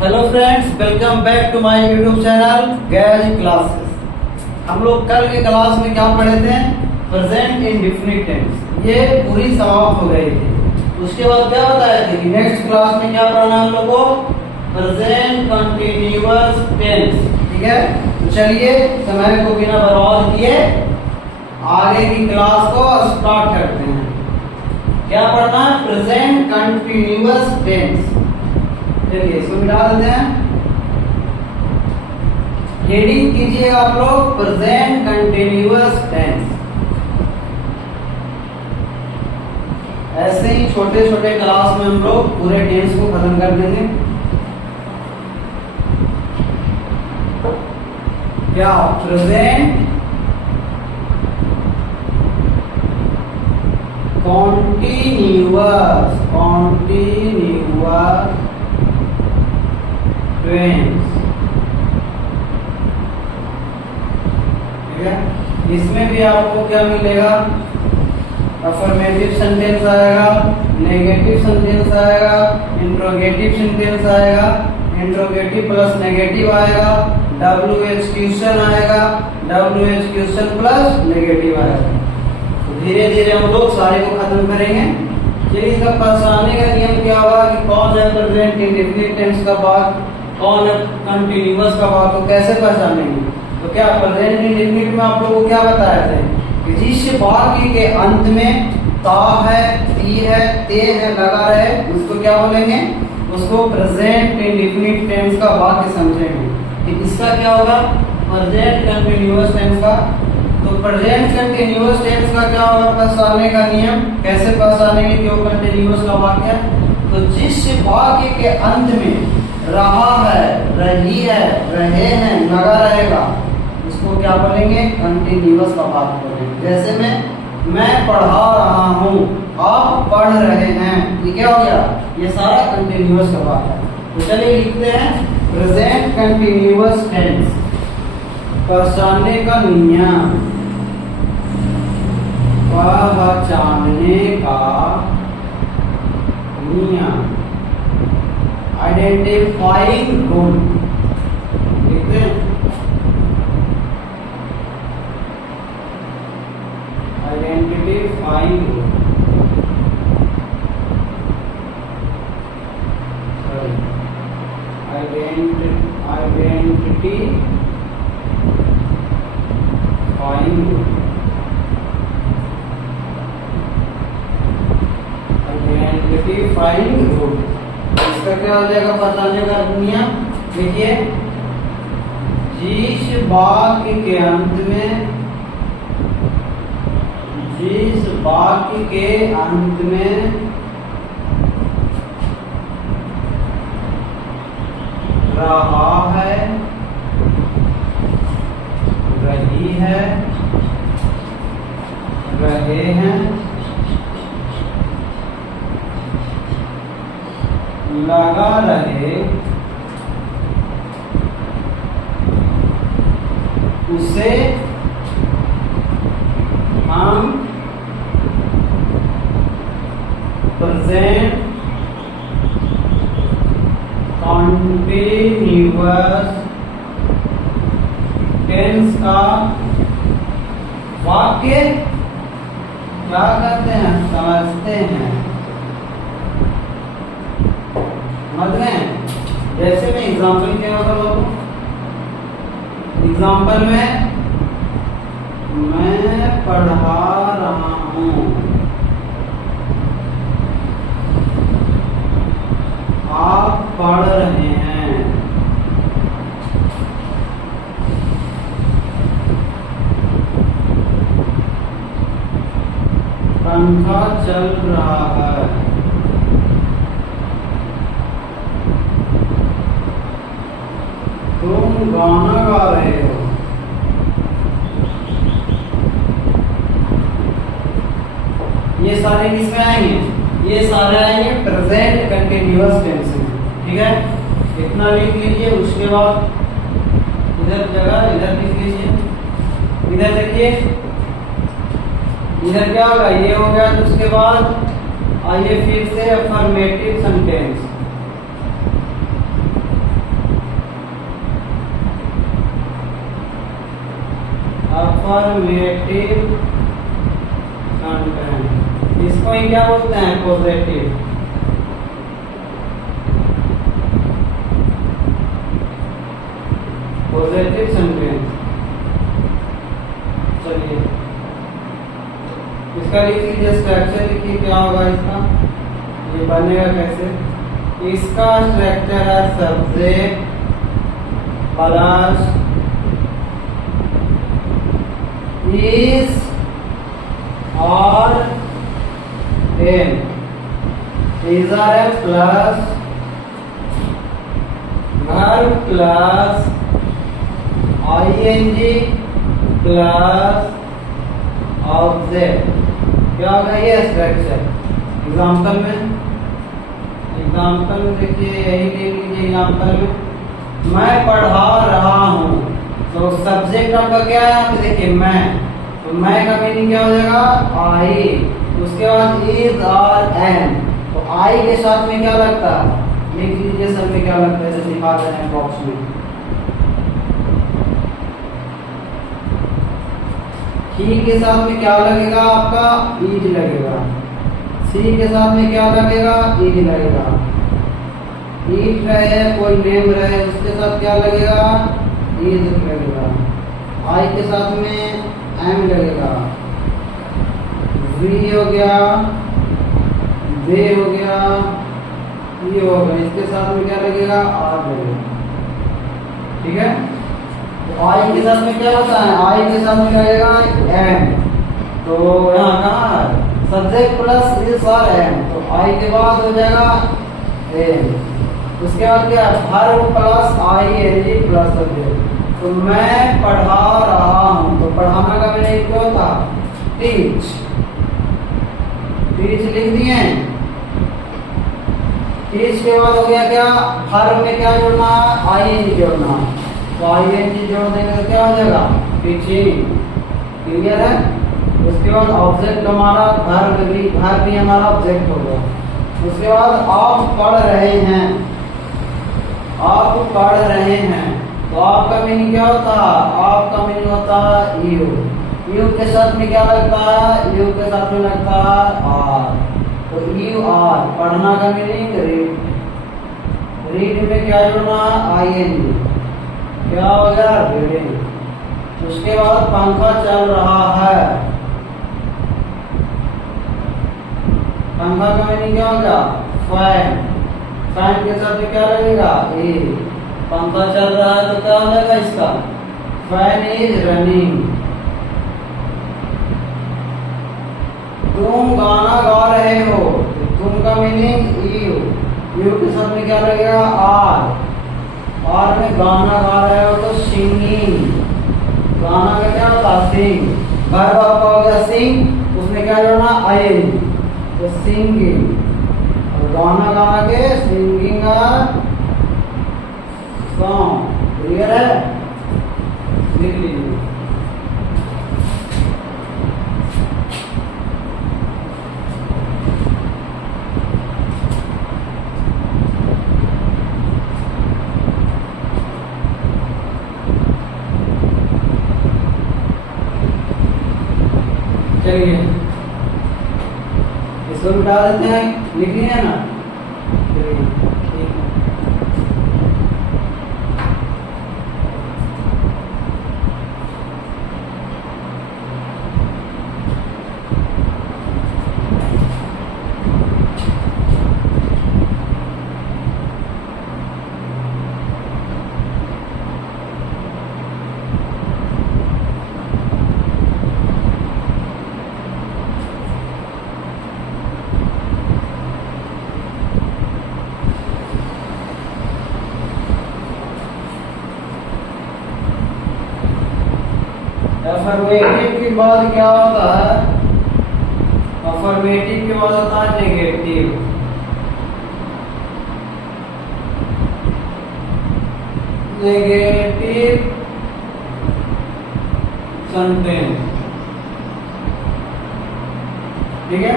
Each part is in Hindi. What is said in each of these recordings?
Hello friends, welcome back to my YouTube channel गैज क्लासेस। हम लोग कल के क्लास में क्या पढ़े थे? Present indefinite tense. ये पूरी समाप्त हो गई थी। उसके बाद क्या बताया था कि नेक्स्ट क्लास में क्या पढ़ना हम लोग को? Present continuous tense. ठीक है, तो चलिए समय को बिना बर्बाद किए आगे की क्लास को स्टार्ट करते हैं। क्या पढ़ना है? Present continuous tense. चलिए इसको मिटा देते हैं। हेडिंग कीजिएगा आप लोग प्रेजेंट कंटीन्यूअस टेंस। ऐसे ही छोटे छोटे क्लास में हम लोग पूरे टेंस को खत्म कर देंगे। क्या? Present continuous tense. ठीक है, इसमें भी आपको क्या मिलेगा? अफर्मेटिव सेंटेंस आएगा, नेगेटिव सेंटेंस आएगा, इंट्रोगेटिव सेंटेंस आएगा, इंट्रोगेटिव प्लस नेगेटिव आएगा, WH क्वेश्चन आएगा, WH क्वेश्चन प्लस नेगेटिव आएगा। तो धीरे धीरे हम लोग सारे को खत्म करेंगे। चलिए इसका पहचानने का नियम क्या होगा कि कौन है प्रेजेंट इंडेफिनिट टेंस का भाग, कौन है कंटीन्यूअस का भाग, तो कैसे पहचानेंगे? तो क्या प्रेजेंट इंडेफिनिट में आप लोगों को क्या बताया था कि जिस वाक्य के अंत में ता है, ती है, ते है लगा रहे, उसको क्या बोलेंगे? उसको प्रेजेंट इंडेफिनिट टेंस का वाक्य समझेंगे। कि इसका क्या होगा? प्रेजेंट कंटीन्यूअस टेंस का। तो प्रेजेंट कंटीन्यूअस टेंस का क्या होगा पहचानने का नियम? कैसे पहचानेंगे कि वो कंटीन्यूअस का वाक्य है? तो जिस वाक्य के अंत में रहा है, रही है, रहे हैं लगा रहेगा, उसको क्या बोलेंगे? कंटीन्यूअस का वाक्य बोलेंगे। जैसे मैं पढ़ा रहा हूँ, आप पढ़ रहे हैं, ये क्या हो गया? ये सारा कंटीन्यूअस का वाक्य है। तो चलिए लिखते हैं प्रेजेंट कंटीन्यूअस टेंस। पहचानने का नियम, पहचानने का नियम, आइडेंटिफाइंग रूल लिखते हैं। Identifying rule, identity frying rule, identifying rule. इसका क्या हो जाएगा पहचानने का नियम? देखिए, जिस वाक्य के अंत में, जिस वाक्य के अंत में रहा है, रही है, रहे हैं, लगा रहे, उसे हम प्रेजेंट कॉन्टिन्यूअस टेंस का वाक्य क्या करते हैं? समझते हैं। समझ गए? जैसे मैं एग्जाम्पल क्या होगा लोगों? एग्जाम्पल में मैं पढ़ा रहा हूँ, आप पढ़ रहे हैं। पंखा चल रहा है, तुम गाना गा रहे हो। ये सारे किसमें आएंगे? ये सारे आएंगे प्रेजेंट कंटीन्यूअस टेंस में। ठीक है, इतना लिख लीजिए। उसके बाद इधर जगह इधर लिख लीजिए। इधर देखिए, इधर क्या होगा? ये हो गया। तो उसके बाद आइए फिर से अफर्मेटिव सेंटेंस। अफर्मेटिव सेंटेंस, इसको ही क्या बोलते हैं? पॉजिटिव। Positive sentence. चलिए इसका लिख लीजिए, स्ट्रक्चर लिखिए, क्या होगा इसका, ये बनेगा कैसे? इसका स्ट्रक्चर है subject plus is or am, is or am plus verb plus ing plus object. क्या होगा ये स्ट्रक्चर? एग्जाम्पल में देखिए, यही ले लीजिए एग्जाम्पल में, मैं पढ़ा रहा हूँ, तो सब्जेक्ट आपका क्या है? आप देखिए मैं, तो मैं का मीनिंग क्या हो जाएगा? आई। उसके बाद इज और एम, तो आई के साथ में क्या लगता है? लिख लीजिए सब में क्या लगता है, जैसे दिखा रहे हैं बॉक्स में। ही के साथ में क्या लगेगा आपका? इज लगेगा। सी के साथ में क्या लगेगा? इज लगेगा। ईट रहे, कोई नेम रहे, उसके साथ क्या लगेगा? इज लगेगा। आई के साथ में एम लगेगा। वी हो गया, दे हो गया, ये हो गया, इसके साथ में क्या लगेगा? आर लगेगा। ठीक है, तो आई के साथ में क्या होता है? आई के साथ में लगेगा एम, तो यहाँ कहाँ है? सब्जेक्ट प्लस इज और एम, तो आई के बाद हो जाएगा एम। उसके बाद क्या? Verb plus I N G plus subject. तो मैं पढ़ा रहा हूँ, तो पढ़ाना का मीनिंग क्या होता? टीच। टीच लिख दिए। टीच के बाद हो गया क्या? वर्ब में क्या जोड़ना है? आई एन जी जोड़ना है, तो आई एन जी जोड़ देंगे तो क्या हो जाएगा? टीचिंग। क्लियर है? उसके बाद ऑब्जेक्ट हमारा वर्ब भी हमारा ऑब्जेक्ट हो गया। उसके बाद आप पढ़ रहे हैं, आप पढ़ रहे हैं, तो आपका मीनिंग क्या होता है? आपका मीनिंग होता है यू। यू के साथ में क्या लगता है? यू के साथ में लगता है आर, तो यू आर। पढ़ना का मीनिंग रीड। रीड में क्या जोड़ना है? आई एन जी, क्या हो गया? रीडिंग। उसके बाद पंखा चल रहा है, पंखा का मीनिंग क्या होगा? फैन। फैन के साथ में क्या लगेगा? ए। पंखा चल रहा है तो क्या हो जाएगा इसका? Fan is running. तुम गाना गा रहे हो, तो तुम का मीनिंग यू। यू के साथ में क्या लगेगा? आर। आर में गाना गा रहे हो तो सिंगिंग। गाना का क्या होता? सिंग। वर्ब आपका हो गया सिंग, उसमें क्या जोड़ना? आई, तो सिंगिंग। और गाना गाना के सिंगिंग सॉन्ग। क्लियर है? लिख लीजिए। चलिए इसको मिटा देते हैं, लिख लिया ना? चलिए ठीक है। अफर्मेटिव के बाद क्या होता है? अफर्मेटिव के बाद होता है नेगेटिव। Negative sentence. ठीक है,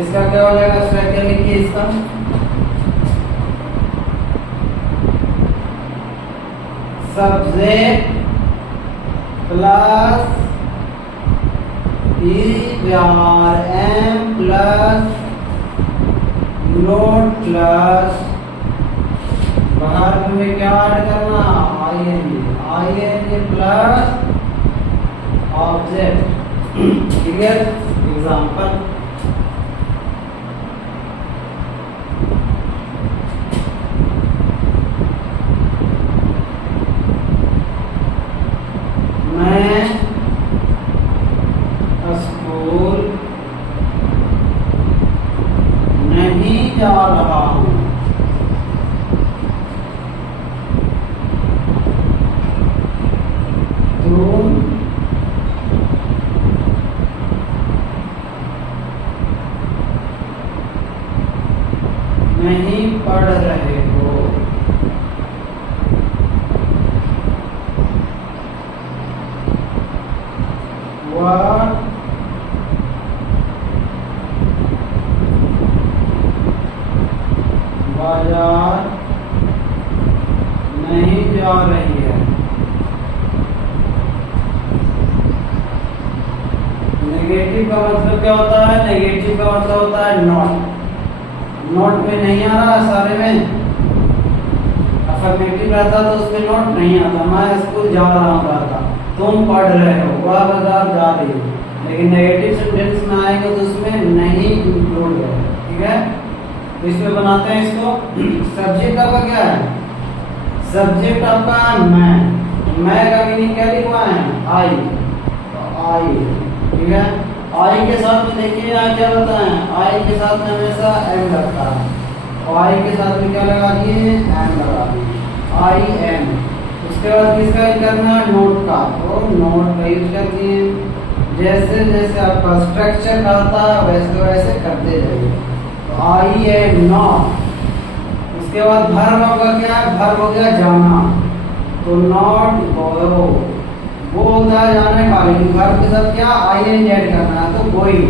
इसका क्या हो जाएगा? स्ट्रक्चर लिखिए इसका। Subject plus ERM plus note plus बाहर में क्या ऐड करना, ING प्लस ऑब्जेक्ट। ठीक है, एग्जाम्पल मैं स्कूल नहीं जा रहा हूँ। तुम नहीं पढ़ रहे हो। वह बाजार नहीं जा रही है। नेगेटिव का मतलब क्या होता है, नेगेटिव का मतलब होता है नॉट। नोट में नहीं आ रहा सारे में, अफर्मेटिव रहता तो उसमें नोट नहीं आता। मैं स्कूल जा रहा हूँ कहता, तुम पढ़ रहे हो, वह बाजार जा रही हो। लेकिन नेगेटिव सेंटेंस में आएगा तो उसमें नहीं इंक्लूड है। ठीक है, तो इसमें बनाते हैं इसको। सब्जेक्ट आपका क्या है, सब्जेक्ट आपका मैं का मीनिंग क्या लिखवा है, आई। तो आई, ठीक है, आई के साथ में देखिए यहाँ क्या होता है, आई के साथ में हमेशा एम लगता है। और आई के साथ में क्या लगा दिए, एम लगा दिए, IM। उसके बाद किसका यूज करना है, नोट का। तो नोट का यूज कर दिए। जैसे जैसे आपका स्ट्रक्चर आता है वैसे वैसे करते जाइए। तो IM नॉट। उसके बाद वर्ब आपका क्या है, वर्ब हो गया जाना। तो नॉट गो, वो होता है जाने का, लेकिन वर्ब के साथ क्या IN ऐड करना है, तो गोइंग।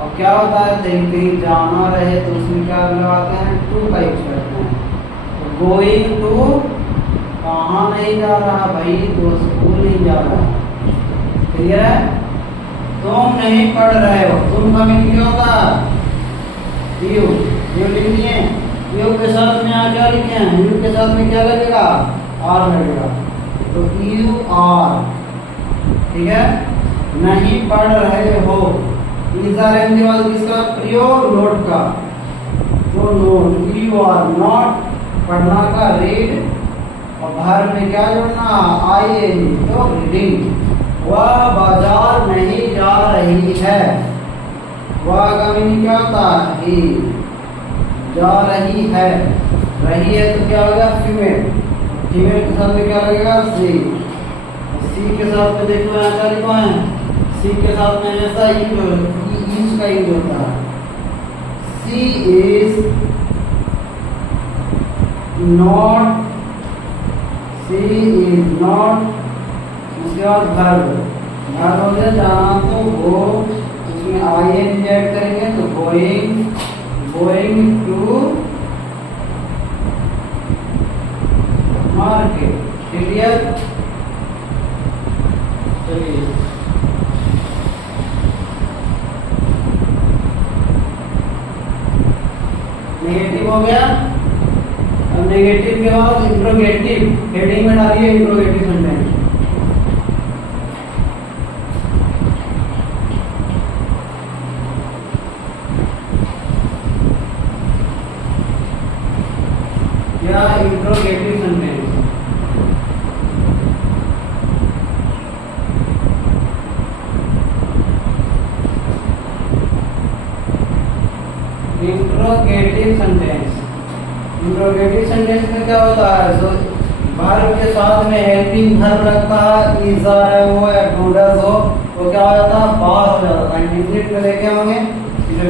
और क्या होता है, कहीं जाना रहे तो उसमें क्या लगाते हैं, टू का यूज करते हैं। तो गोइंग टू, कहाँ नहीं जा रहा भाई, तो स्कूल नहीं जा रहा। क्लियर है, तुम नहीं पढ़ रहे हो। तुम का मीनिंग क्या होता है, यू लिख दिए। यू के साथ में क्या लिखे हैं, यू के साथ में क्या लगेगा, आर लगेगा। तो UR, ठीक है, नहीं पढ़ रहे हो। इज़ार के बाद किसका प्रयोग, नोट का। तो नोट, UR नॉट, पढ़ना का रीड, और वर्ब में क्या जोड़ना, IN, तो रीडिंग। वह बाजार नहीं जा रही है। वह का मीनिंग क्या होता है, ही। जा रही है, रही है तो क्या होगा, फीमेल। फीमेल के साथ में क्या लगेगा, सी के साथ में देखो यहाँ क्या लिखा है, सी के साथ में ऐसा यूज का यूज होता है। C is not, C is not. उसके बाद वर्ब हो गया जाना, तो वो, उसमें IN ऐड करेंगे तो गोइंग टू मार्केट। क्लियर, चलिए नेगेटिव हो गया। अब नेगेटिव के बाद इंट्रोगेटिव, हेडिंग में डालिए इंट्रोगेटिव सेंटेंस। क्या interrogative sentence, interrogative sentence. Interrogative sentence में क्या होता है, तो वर्ब के साथ में हेल्पिंग वर्ब लगता है, इज हो या डू डज हो, तो क्या हो जाता है, बार हो जाता है। इंडिफिनिट में देखे होंगे, जो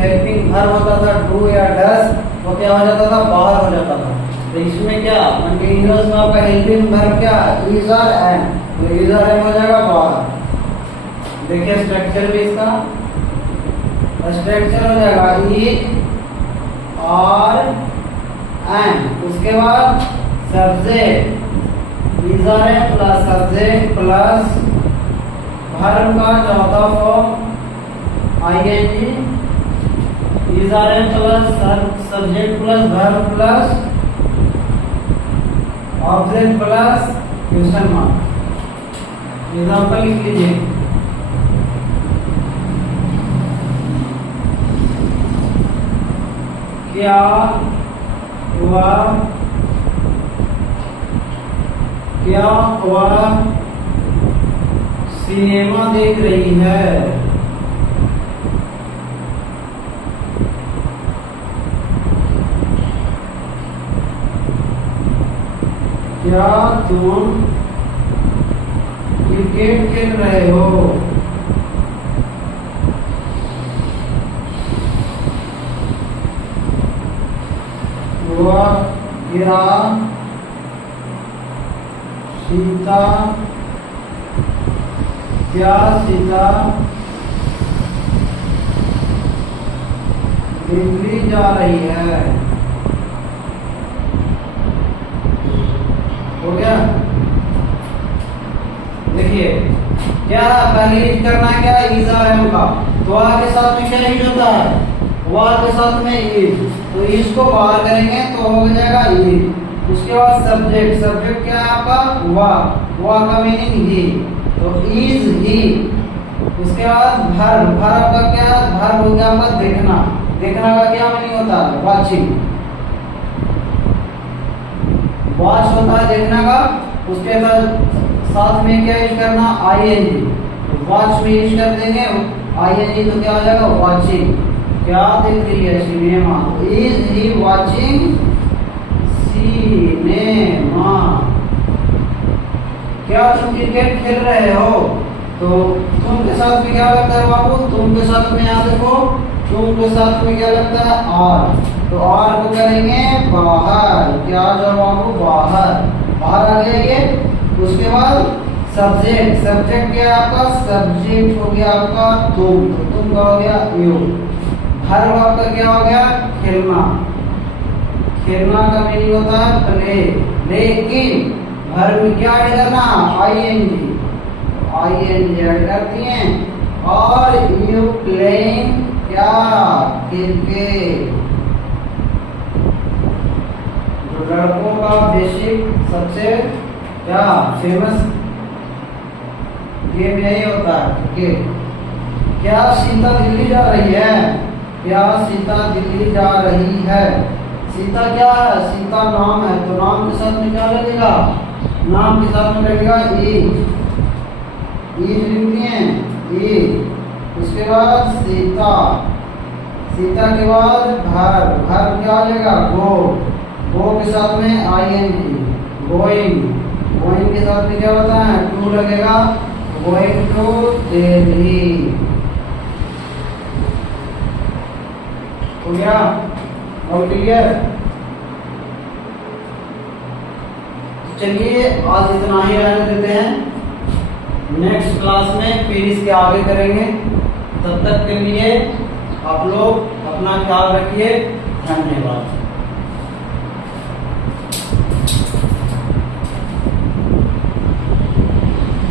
हेल्पिंग वर्ब होता था डू या डज, वो क्या हो जाता था, बार हो जाता था। तो इसमें क्या कंटीन्यूअस में आपका हेल्पिंग वर्ब क्या, इज एम, तो इज एम हो जाएगा बार। देखिए स्ट्रक्चर भी इसका, स्ट्रक्चर हो जाएगा इज और एम। उसके बाद subject, is are am plus subject plus verb का चौथा form I N G, is are am plus subject plus verb plus object plus question mark. Example लिख लीजिए। क्या वह सिनेमा देख रही है? क्या तुम क्रिकेट खेल रहे हो? क्या सीता दिल्ली जा रही है? हो गया। देखिए क्या पहले यूज करना है, क्या इज आर एम का, तो आ के साथ में क्या यूज होता है? वाह के साथ में इज, तो इज को बाहर करेंगे तो हो जाएगा इज। उसके बाद सब्जेक्ट, सब्जेक्ट क्या है आपका? वाह का मीनिंग ही, तो इज ही। उसके बाद वर्ब, वर्ब का क्या? वर्ब हो गया आपका देखना, देखना का क्या मीनिंग होता है? वाचिंग, वॉच होता है देखना का। उसके साथ में क्या यूज करना? आईएनजी, वॉच में यूज कर देंगे आईएनजी, तो क्या हो जाएगा? वाचिंग। क्या देख रही है? Cinema. Is he watching cinema. क्या तुम क्रिकेट खेल रहे हो? तो तुम के साथ में क्या लगता है बाबू? तुम के साथ में यहाँ देखो, तुम के साथ में क्या लगता है? आर, तो आर को करेंगे बाहर। क्या जो बाबू? बाहर, बाहर आ गया ये। उसके बाद सब्जेक्ट, सब्जेक्ट क्या है आपका? सब्जेक्ट हो गया आपका तुम, तो तुम का हो गया यू। वर्ब आपका क्या हो गया? खेलना, खेलना का मीनिंग होता है प्ले, लेकिन वर्ब में क्या ऐड करना? आईएनजी, आईएनजी ऐड करती हैं। और यू प्लेइंग क्या? क्रिकेट। जो लड़कों का बेसिक सबसे क्या फेमस गेम यही होता है क्रिकेट। क्या सीता दिल्ली जा रही है? क्या सीता दिल्ली जा रही है? सीता क्या है? सीता नाम है, तो नाम के साथ में क्या लगेगा? नाम के साथ में लगेगा इज लिखते हैं इज। उसके बाद सीता, सीता के बाद वर्ब, वर्ब क्या आ जाएगा? गो के साथ में आईएनजी, गोइंग, गोइंग के साथ में क्या होता है? टू लगेगा, गोइंग टू दिल्ली। हो गया और क्लियर? चलिए आज इतना ही रहने देते हैं, नेक्स्ट क्लास में फिर इसके आगे करेंगे। तब तक के लिए आप लोग अपना ख्याल रखिए। धन्यवाद।